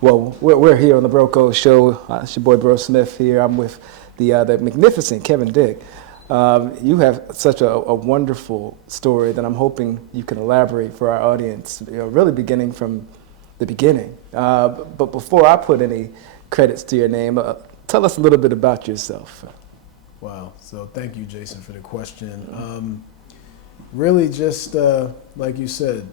Well, we're here on the Broco Show. It's your boy Bro Smith here. I'm with the magnificent Kevin Dick. You have such a wonderful story that I'm hoping you can elaborate for our audience, really beginning from the beginning. But before I put any credits to your name, tell us a little bit about yourself. Wow. So thank you, Jason, for the question. Really just, like you said,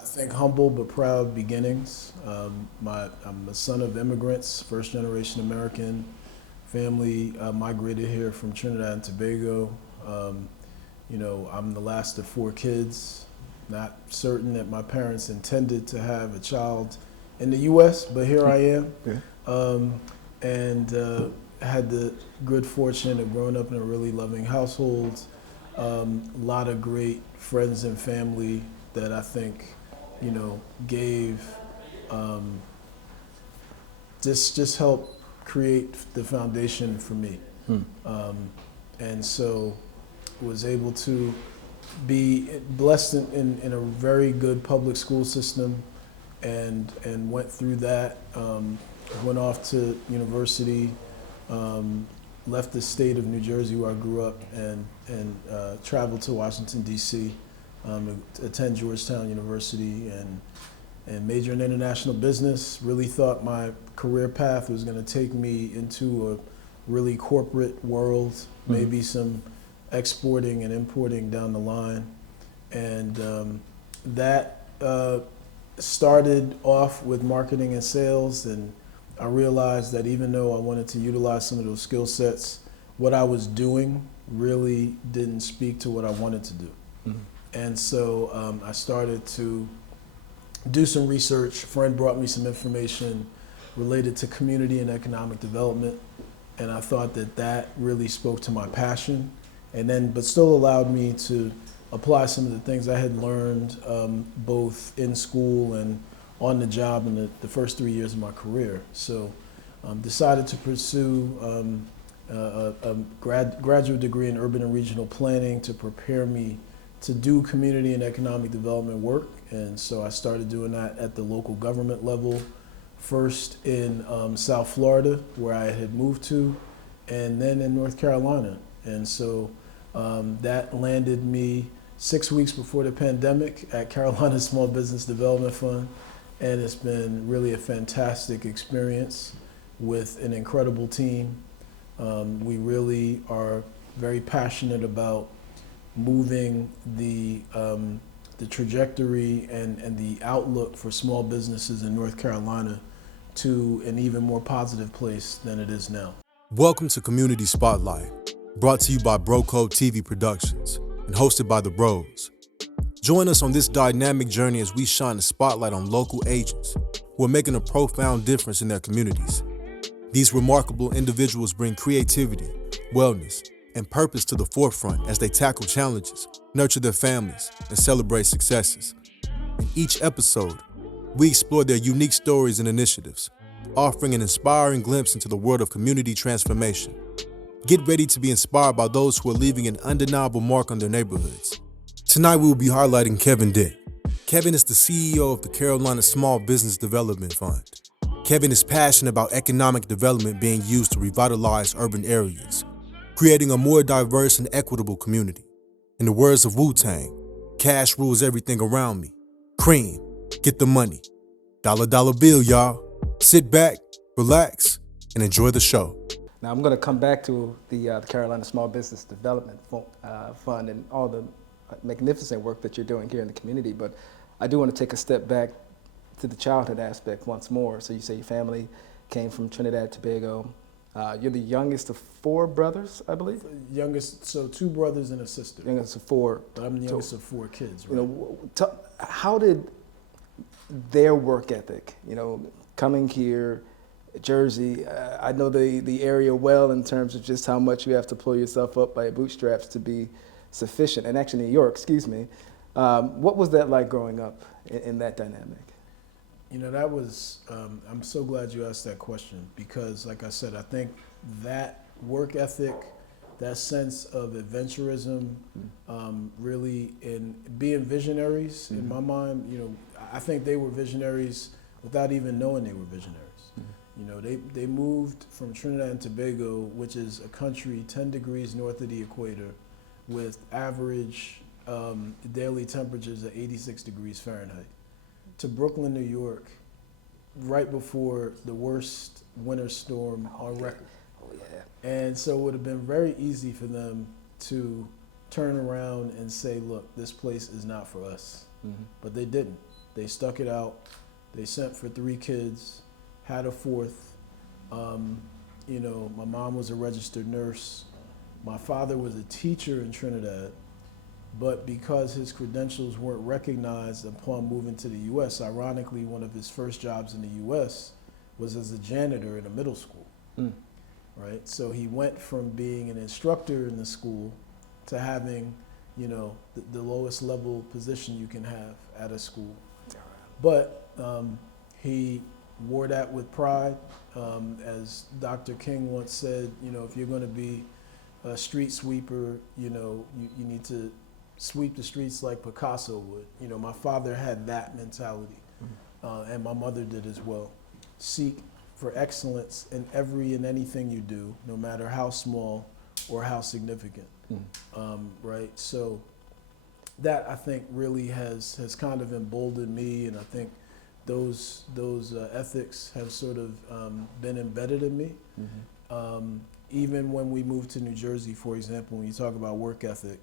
I think humble but proud beginnings. I'm a son of immigrants, first generation American. Family migrated here from Trinidad and Tobago. I'm the last of 4 kids. Not certain that my parents intended to have a child in the U.S., but here I am. And had the good fortune of growing up in a really loving household. A lot of great friends and family that I think, gave, just helped create the foundation for me. And so was able to be blessed in a very good public school system and went through that, went off to university, left the state of New Jersey where I grew up and traveled to Washington, D.C., attend Georgetown University and major in international business. Really thought my career path was going to take me into a really corporate world, maybe some exporting and importing down the line. And that started off with marketing and sales, and I realized that even though I wanted to utilize some of those skill sets, what I was doing really didn't speak to what I wanted to do. And so I started to do some research. A friend brought me some information related to community and economic development, and I thought that really spoke to my passion, but still allowed me to apply some of the things I had learned both in school and on the job in the first 3 years of my career. So decided to pursue a graduate degree in urban and regional planning to prepare me to do community and economic development work. And so I started doing that at the local government level, first in South Florida, where I had moved to, and then in North Carolina. And so that landed me 6 weeks before the pandemic at Carolina Small Business Development Fund. And it's been really a fantastic experience with an incredible team. We really are very passionate about moving the trajectory and the outlook for small businesses in North Carolina to an even more positive place than it is now. Welcome to Community Spotlight, brought to you by Broco TV Productions and hosted by the Bros. Join us on this dynamic journey as we shine a spotlight on local agents who are making a profound difference in their communities. These remarkable individuals bring creativity, wellness, and purpose to the forefront as they tackle challenges, nurture their families, and celebrate successes. In each episode, we explore their unique stories and initiatives, offering an inspiring glimpse into the world of community transformation. Get ready to be inspired by those who are leaving an undeniable mark on their neighborhoods. Tonight, we will be highlighting Kevin Dick. Kevin is the CEO of the Carolina Small Business Development Fund. Kevin is passionate about economic development being used to revitalize urban areas, creating a more diverse and equitable community. In the words of Wu-Tang, cash rules everything around me. Cream, get the money. Dollar dollar bill, y'all. Sit back, relax, and enjoy the show. Now I'm going to come back to the Carolina Small Business Development Fund and all the magnificent work that you're doing here in the community, but I do want to take a step back to the childhood aspect once more. So you say your family came from Trinidad and Tobago. You're the youngest of 4 brothers, I believe? Youngest, so 2 brothers and a sister. Youngest of 4. But I'm the youngest of 4 kids, right? How did their work ethic, coming here, Jersey, I know the area well in terms of just how much you have to pull yourself up by your bootstraps to be sufficient, and actually New York, what was that like growing up in that dynamic? That was, I'm so glad you asked that question because, like I said, I think that work ethic, that sense of adventurism, really in being visionaries in my mind, I think they were visionaries without even knowing they were visionaries. You know, they moved from Trinidad and Tobago, which is a country 10 degrees north of the equator, with average daily temperatures of 86 degrees Fahrenheit, to Brooklyn, New York, right before the worst winter storm on record. Oh, yeah. And so it would have been very easy for them to turn around and say, look, this place is not for us. But they didn't. They stuck it out. They sent for 3 kids, had a 4th. You know, my mom was a registered nurse. My father was a teacher in Trinidad, but because his credentials weren't recognized upon moving to the U.S., ironically, one of his first jobs in the U.S. was as a janitor in a middle school. Right? So he went from being an instructor in the school to having, you know, the lowest level position you can have at a school. But he wore that with pride. As Dr. King once said, you know, if you're going to be a street sweeper, you know, you need to sweep the streets like Picasso would. You know, my father had that mentality, and my mother did as well. Seek for excellence in every and anything you do, no matter how small or how significant. Right? So that, I think, really has kind of emboldened me, and I think those ethics have sort of been embedded in me. Even when we moved to New Jersey, for example, when you talk about work ethic,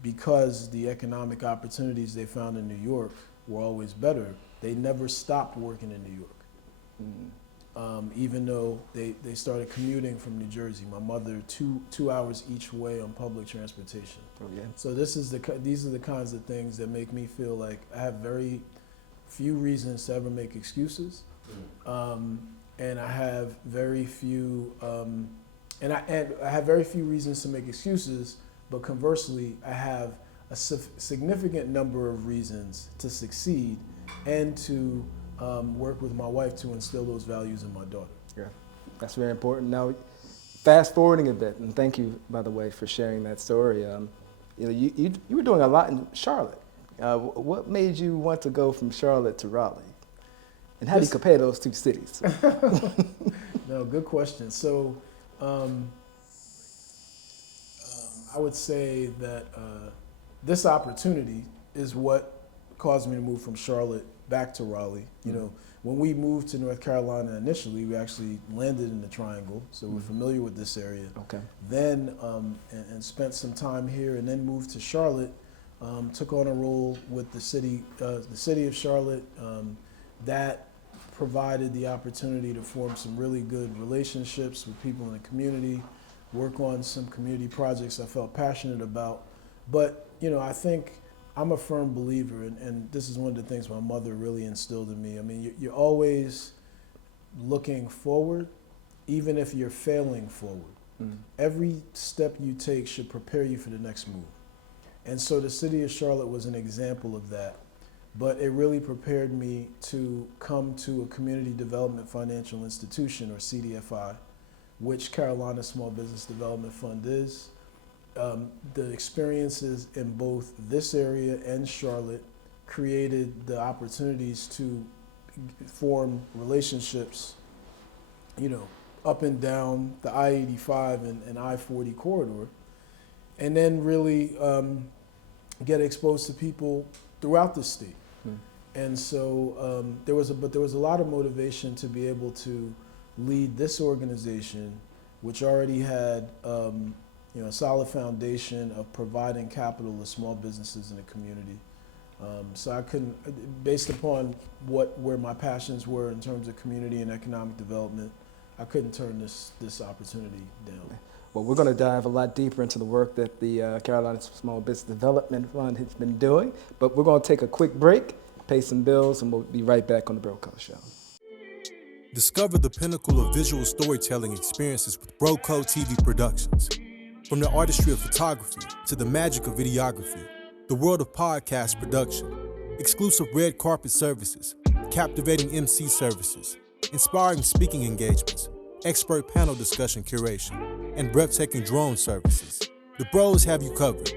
because the economic opportunities they found in New York were always better, they never stopped working in New York. Even though they started commuting from New Jersey, my mother, two hours each way on public transportation. So these are the kinds of things that make me feel like I have very few reasons to ever make excuses, and I have very few, and I have very few reasons to make excuses. But conversely, I have a significant number of reasons to succeed and to work with my wife to instill those values in my daughter. Yeah, that's very important. Now, fast forwarding a bit, and thank you, by the way, for sharing that story. You know, you were doing a lot in Charlotte. What made you want to go from Charlotte to Raleigh? And how do you compare those two cities? No, good question. So I would say that this opportunity is what caused me to move from Charlotte back to Raleigh. You know, when we moved to North Carolina initially, we actually landed in the Triangle, so we're familiar with this area. Okay. Then and spent some time here, and then moved to Charlotte. Took on a role with the city of Charlotte. That provided the opportunity to form some really good relationships with people in the community, work on some community projects I felt passionate about. But, you know, I think I'm a firm believer, and this is one of the things my mother really instilled in me. I mean, you're always looking forward, even if you're failing forward. Every step you take should prepare you for the next move. And so the city of Charlotte was an example of that. But it really prepared me to come to a community development financial institution, or CDFI, which Carolina Small Business Development Fund is. The experiences in both this area and Charlotte created the opportunities to form relationships, you know, up and down the I-85 and I-40 corridor, and then really get exposed to people throughout the state. And so there was a lot of motivation to be able to lead this organization, which already had you know, a solid foundation of providing capital to small businesses in the community. So I couldn't, based upon where my passions were in terms of community and economic development, I couldn't turn this opportunity down. Well, we're going to dive a lot deeper into the work that the Carolina Small Business Development Fund has been doing, but we're going to take a quick break, pay some bills, and we'll be right back on the Broco Show. Discover the pinnacle of visual storytelling experiences with Broco TV Productions. From the artistry of photography to the magic of videography, the world of podcast production, exclusive red carpet services, captivating MC services, inspiring speaking engagements, expert panel discussion curation, and breathtaking drone services. The Bros have you covered.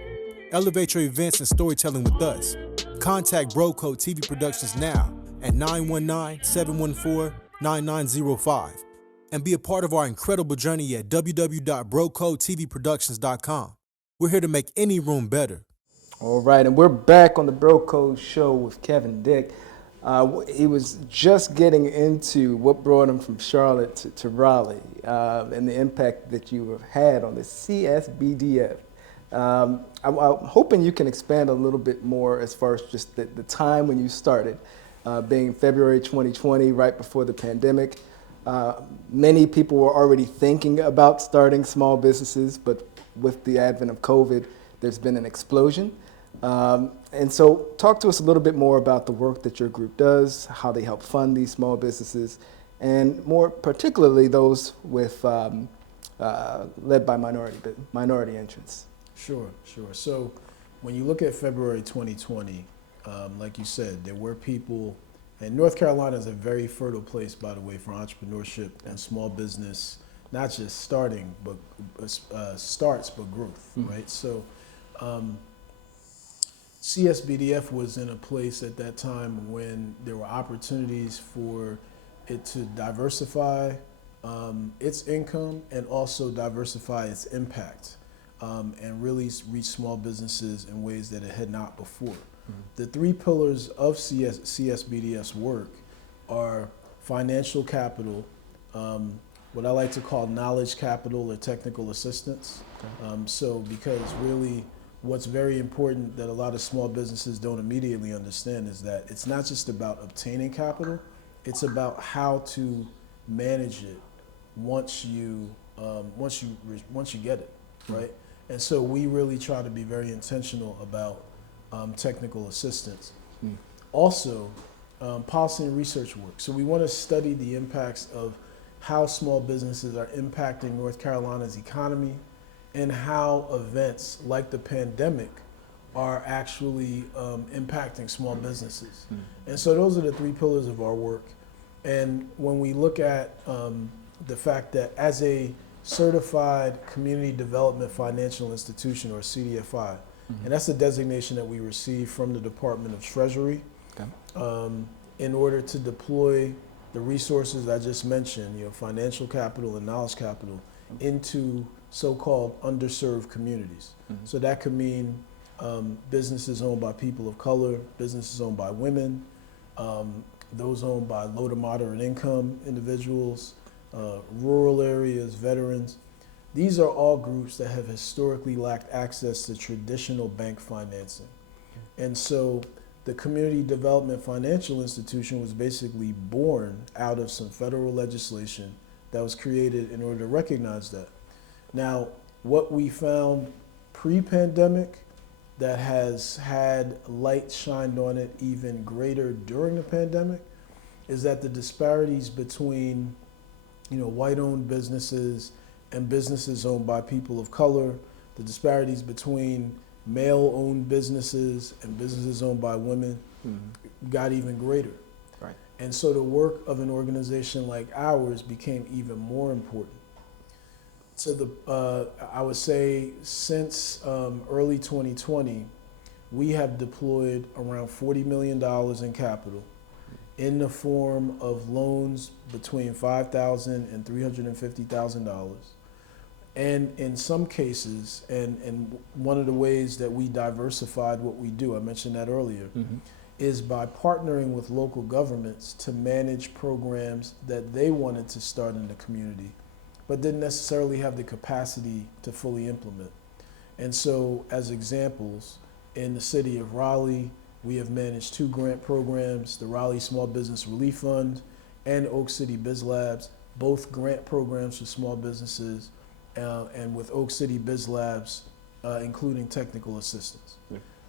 Elevate your events and storytelling with us. Contact Broco TV Productions now at 919-714-9905 and be a part of our incredible journey at www.brocotvproductions.com. We're here to make any room better. All right, and we're back on the Broco Show with Kevin Dick. He was just getting into what brought him from Charlotte to Raleigh and the impact that you have had on the CSBDF. I'm hoping you can expand a little bit more as far as just the time when you started, being February 2020, right before the pandemic. Many people were already thinking about starting small businesses, but with the advent of COVID, there's been an explosion. And so talk to us a little bit more about the work that your group does, how they help fund these small businesses, and more particularly those with led by minority entrants. Sure. So when you look at February 2020, like you said, there were people, and North Carolina is a very fertile place, by the way, for entrepreneurship and small business, not just starting, but starts, but growth, right? So CSBDF was in a place at that time when there were opportunities for it to diversify its income and also diversify its impact. And really reach small businesses in ways that it had not before. The three pillars of CSBDF's work are financial capital, what I like to call knowledge capital or technical assistance. So because really what's very important that a lot of small businesses don't immediately understand is that it's not just about obtaining capital, it's about how to manage it once you get it, right? And so we really try to be very intentional about technical assistance. Also, policy and research work. So we want to study the impacts of how small businesses are impacting North Carolina's economy and how events like the pandemic are actually impacting small businesses. And so those are the three pillars of our work. And when we look at the fact that as a Certified Community Development Financial Institution, or CDFI, and that's the designation that we received from the Department of Treasury in order to deploy the resources I just mentioned, financial capital and knowledge capital, into so-called underserved communities. So that could mean businesses owned by people of color, businesses owned by women, those owned by low to moderate income individuals, rural areas, veterans. These are all groups that have historically lacked access to traditional bank financing. And so the Community Development Financial Institution was basically born out of some federal legislation that was created in order to recognize that. Now, what we found pre-pandemic that has had light shined on it even greater during the pandemic is that the disparities between white-owned businesses and businesses owned by people of color, the disparities between male-owned businesses and businesses owned by women got even greater. Right. And so the work of an organization like ours became even more important. I would say since early 2020, we have deployed around $40 million in capital in the form of loans between $5,000 and $350,000. And in some cases, and one of the ways that we diversified what we do, I mentioned that earlier, is by partnering with local governments to manage programs that they wanted to start in the community, but didn't necessarily have the capacity to fully implement. And so as examples, in the city of Raleigh, we have managed 2 grant programs, the Raleigh Small Business Relief Fund and Oak City Biz Labs, both grant programs for small businesses, and with Oak City Biz Labs, including technical assistance.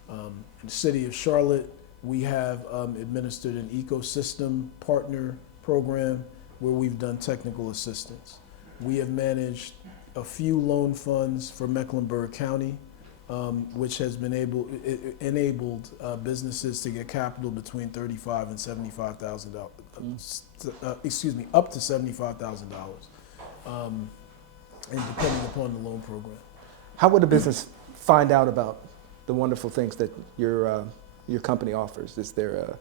In the city of Charlotte, we have administered an ecosystem partner program where we've done technical assistance. We have managed a few loan funds for Mecklenburg County, which has been enabled businesses to get capital between $35,000 and $75,000. Up to $75,000, and depending upon the loan program. How would a business find out about the wonderful things that you're your company offers? Is there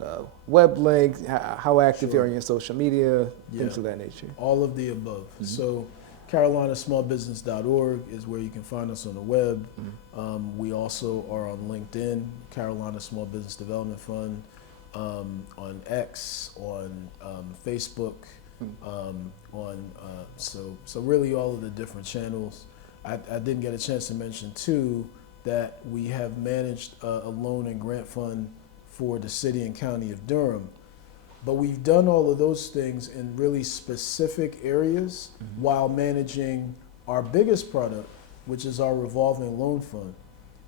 a web link? How active Sure. are you on social media? Yeah. Things of that nature. All of the above. So carolinasmallbusiness.org is where you can find us on the web. We also are on LinkedIn, Carolina Small Business Development Fund, on X, on Facebook, so really all of the different channels. I didn't get a chance to mention too that we have managed a loan and grant fund for the city and county of Durham. But we've done all of those things in really specific areas while managing our biggest product, which is our revolving loan fund.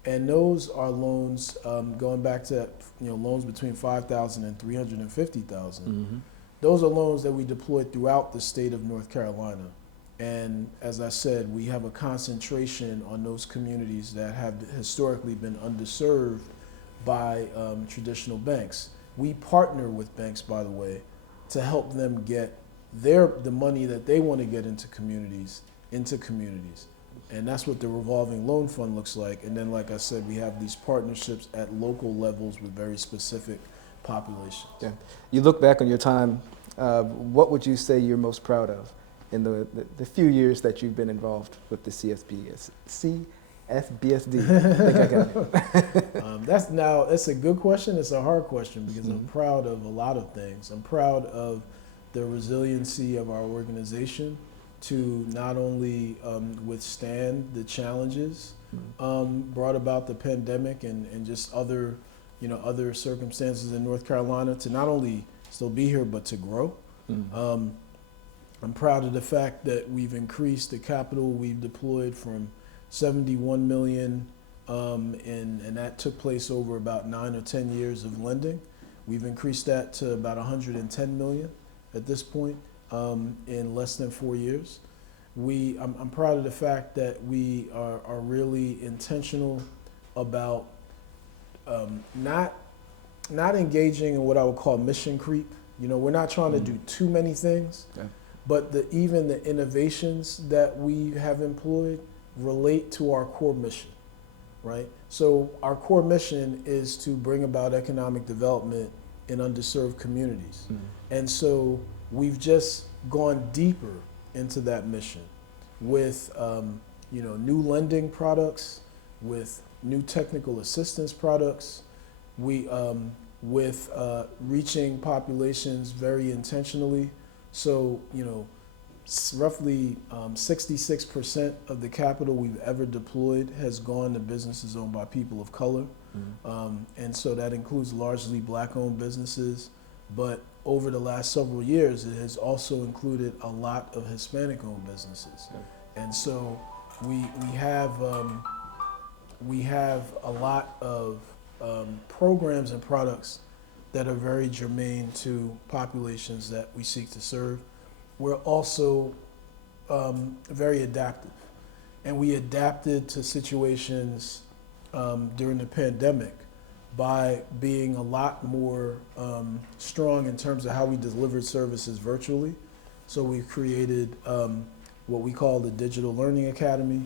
And those are loans going back to loans between $5,000 and $350,000. Those are loans that we deployed throughout the state of North Carolina. And as I said, we have a concentration on those communities that have historically been underserved by traditional banks. We partner with banks, by the way, to help them get the money that they want to get into communities. And that's what the revolving loan fund looks like. And then, like I said, we have these partnerships at local levels with very specific populations. Yeah. You look back on your time, what would you say you're most proud of in the few years that you've been involved with the CFBSD? I think I got it. That's a good question. It's a hard question because I'm proud of a lot of things. I'm proud of the resiliency of our organization to not only withstand the challenges brought about the pandemic and just other circumstances in North Carolina, to not only still be here but to grow. I'm proud of the fact that we've increased the capital we've deployed from 71 million, and that took place over about 9 or 10 years of lending. We've increased that to about 110 million at this point in less than 4 years. I'm proud of the fact that we are really intentional about not engaging in what I would call mission creep. We're not trying to do too many things, but even the innovations that we have employed relate to our core mission, right? So our core mission is to bring about economic development in underserved communities. And so we've just gone deeper into that mission with new lending products, with new technical assistance products, with reaching populations very intentionally. So, roughly 66% of the capital we've ever deployed has gone to businesses owned by people of color. And so that includes largely black-owned businesses. But over the last several years, it has also included a lot of Hispanic-owned businesses. And so we have a lot of programs and products that are very germane to populations that we seek to serve. We're also very adaptive, and we adapted to situations during the pandemic by being a lot more strong in terms of how we delivered services virtually. So we've created what we call the Digital Learning Academy.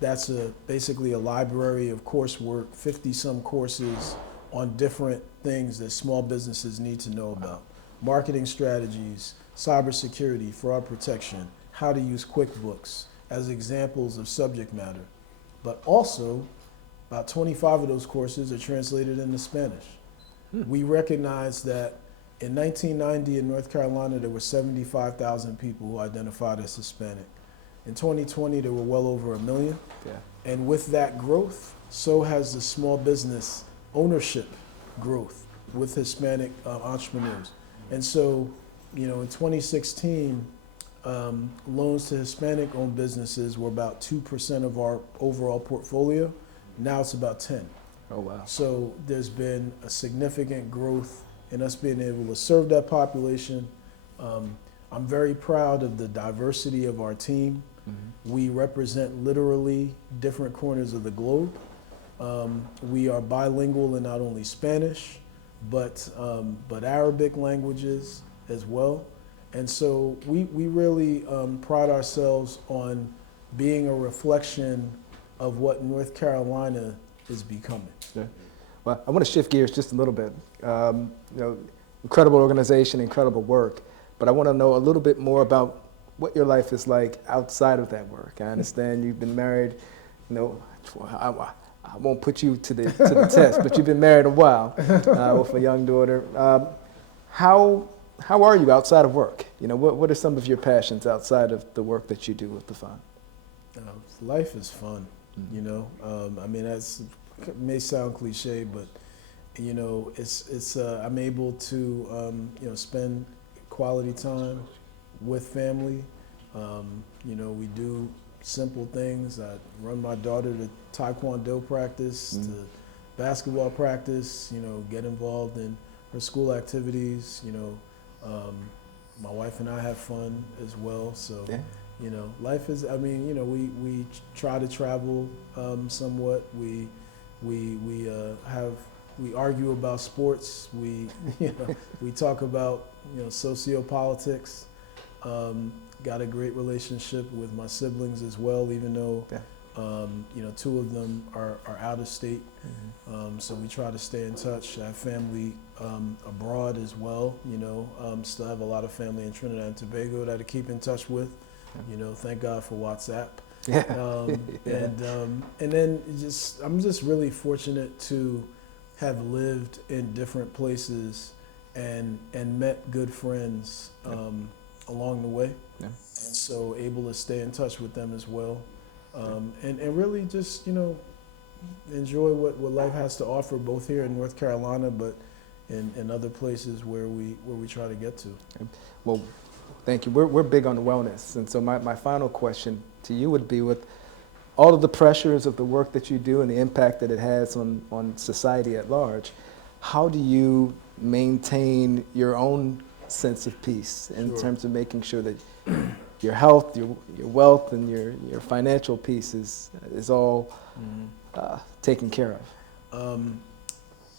That's basically a library of coursework, 50-some courses on different things that small businesses need to know about. Marketing strategies, cybersecurity, fraud protection, how to use QuickBooks as examples of subject matter. But also, about 25 of those courses are translated into Spanish. We recognize that in 1990 in North Carolina, there were 75,000 people who identified as Hispanic. In 2020, there were well over 1 million. And with that growth, so has the small business ownership growth with Hispanic entrepreneurs. And so, in 2016, loans to Hispanic-owned businesses were about 2% of our overall portfolio. Now it's about 10. Oh, wow. So there's been a significant growth in us being able to serve that population. I'm very proud of the diversity of our team. We represent literally different corners of the globe. We are bilingual in not only Spanish, but Arabic languages as well. And so we really pride ourselves on being a reflection of what North Carolina is becoming. Well, I want to shift gears just a little bit. Incredible organization, incredible work, but I want to know a little bit more about what your life is like outside of that work. I understand you've been married, I won't put you to the test, but you've been married a while with a young daughter. How are you outside of work? What are some of your passions outside of the work that you do with the fund? Life is fun, I mean, it may sound cliche, but it's I'm able to spend quality time with family. We do simple things. I run my daughter to Taekwondo practice, to basketball practice, get involved in her school activities. My wife and I have fun as well. So, life is, we try to travel somewhat. We argue about sports. We talk about, sociopolitics. Got a great relationship with my siblings as well, even though, two of them are out of state. So we try to stay in touch. I have family abroad as well, still have a lot of family in Trinidad and Tobago that I keep in touch with. Thank God for WhatsApp. And then I'm just really fortunate to have lived in different places and met good friends along the way. And so able to stay in touch with them as well. And really just, enjoy what life has to offer, both here in North Carolina, but in other places where we try to get to. Well, thank you. We're big on wellness. And so my final question to you would be, with all of the pressures of the work that you do and the impact that it has on society at large, how do you maintain your own sense of peace in terms of making sure that your health, your wealth, and your financial peace is all taken care of?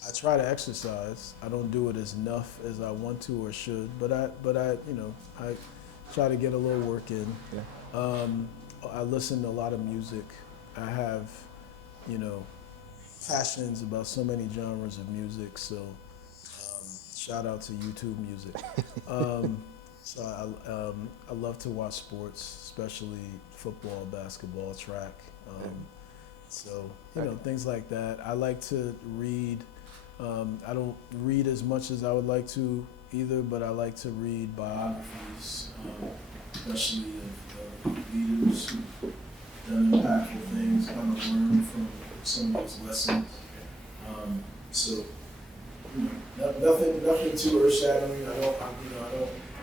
I try to exercise. I don't do it as enough as I want to or should, but I try to get a little work in. I listen to a lot of music. I have, passions about so many genres of music. So shout out to YouTube music. So I love to watch sports, especially football, basketball, track. So, things like that. I like to read. I don't read as much as I would like to either, but I like to read biographies, especially of leaders who've done impactful things, kind of learn from some of those lessons. So, nothing too earth-shattering.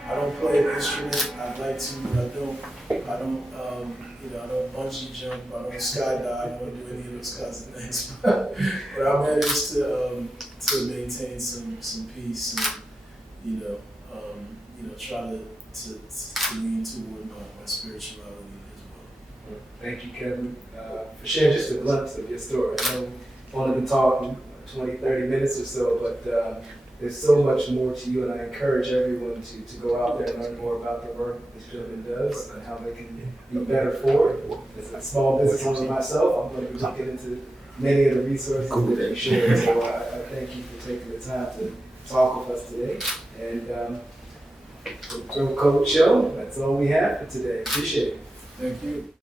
I don't play an instrument. I'd like to, but I don't. I don't bungee jump. I don't skydive. I don't do any of those kinds of things. But I managed to maintain some peace and try to lean toward my spirituality as well. Thank you, Kevin, for sharing just a glimpse of your story. I know we've only been talking 20, 30 minutes or so, but there's so much more to you, and I encourage everyone to go out there and learn more about the work this gentleman does and how they can be better for it. As a small business owner myself, I'm going to be looking into many of the resources that you shared. So I thank you for taking the time to talk with us today. And for the Bro Code Show, that's all we have for today. Appreciate it. Thank you.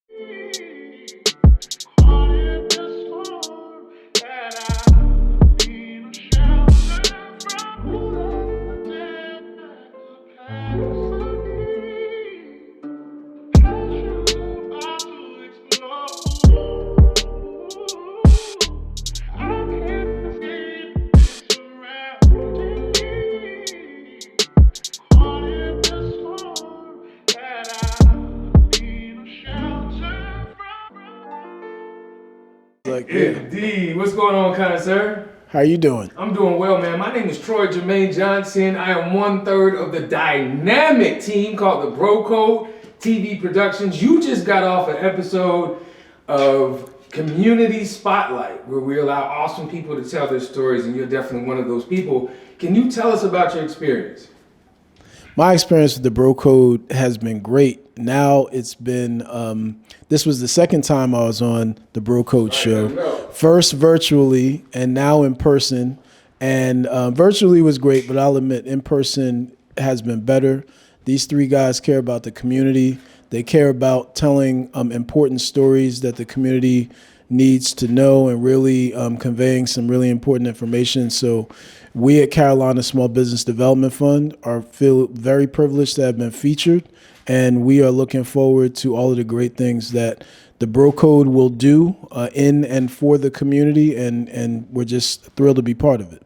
Indeed. What's going on, kind sir? How you doing? I'm doing well, man. My name is Troy Jermaine Johnson. I am 1/3 of the dynamic team called the Bro Code TV Productions. You just got off an episode of Community Spotlight, where we allow awesome people to tell their stories, and you're definitely one of those people. Can you tell us about your experience? My experience with the Bro Code has been great. Now it's been this was the second time I was on the Bro Code Show. know. First virtually and now in person. And virtually was great, but I'll admit in person has been better. These three guys care about the community. They care about telling important stories that the community needs to know and really conveying some really important information. So we at Carolina Small Business Development Fund feel very privileged to have been featured, and we are looking forward to all of the great things that the Bro Code will do in and for the community, and we're just thrilled to be part of it.